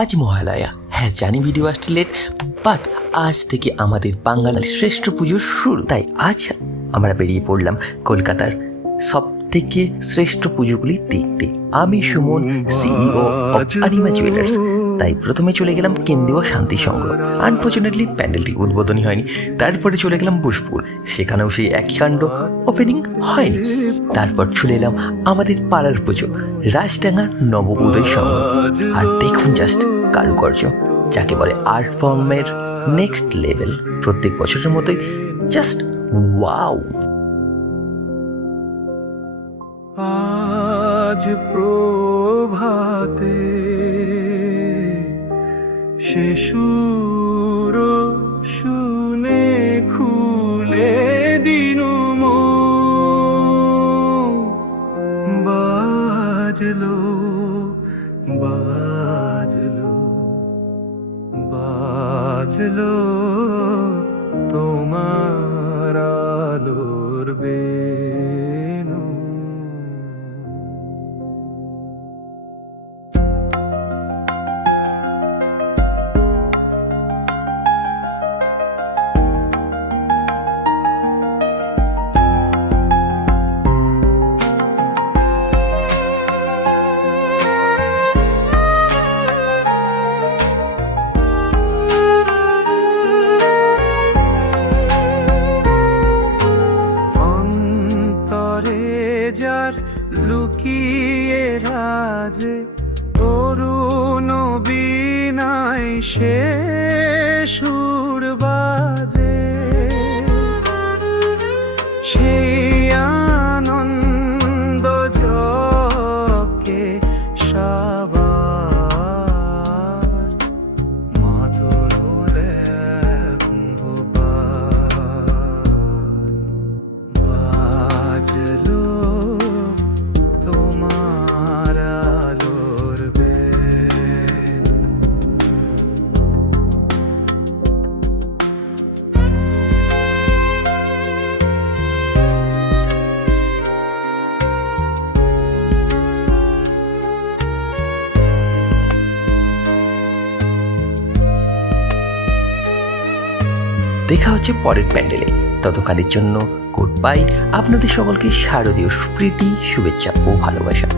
আজ মহালয়া। হ্যাঁ জানি ভিডিও আসতে লেট, বাট আজ থেকে আমাদের বাঙালির শ্রেষ্ঠ পুজো শুরু। তাই আজ আমরা বেরিয়ে পড়লাম কলকাতার সব থেকে শ্রেষ্ঠ পুজোগুলি দেখতে। আমি Suman, CEO of Anima jewellers. তাই প্রথমে চলে গেলাম কেন্দ্রীয় শান্তি সংঘ। আনফর্চুনেটলি প্যান্ডেলটি উদ্বোধনী হয়নি। তারপরে চলে গেলাম বোসপুর, সেখানেও সেই একই কাণ্ড, ওপেনিং হয়নি। তারপর চলে এলাম আমাদের পাড়ার পুজো রাজডাঙ্গা নব উদয় সংঘ। আর দেখুন জাস্ট কারুকার্য, যাকে বলে আর্ট ফর্মের নেক্সট লেভেল। প্রত্যেক বছরের মতোই জাস্ট ওয়াও। আজ প্রভাতে সে সুর শুনে খুলে দিনু বাজলো বাজলো বাজলো তোমার আলোর বেনু। যার লুকিয়ে রাজে অরুণ বিনায় সে সুর বাজে, সেই আনন্দ জকে সবার মাতলে বাজলো তোমার আলোর বেনু। দেখা হচ্ছে পরের প্যান্ডেলে। ততকালের জন্য গুড বাই। আপনাদের সকলকে শারদীয় প্রীতি, শুভেচ্ছা ও ভালোবাসা।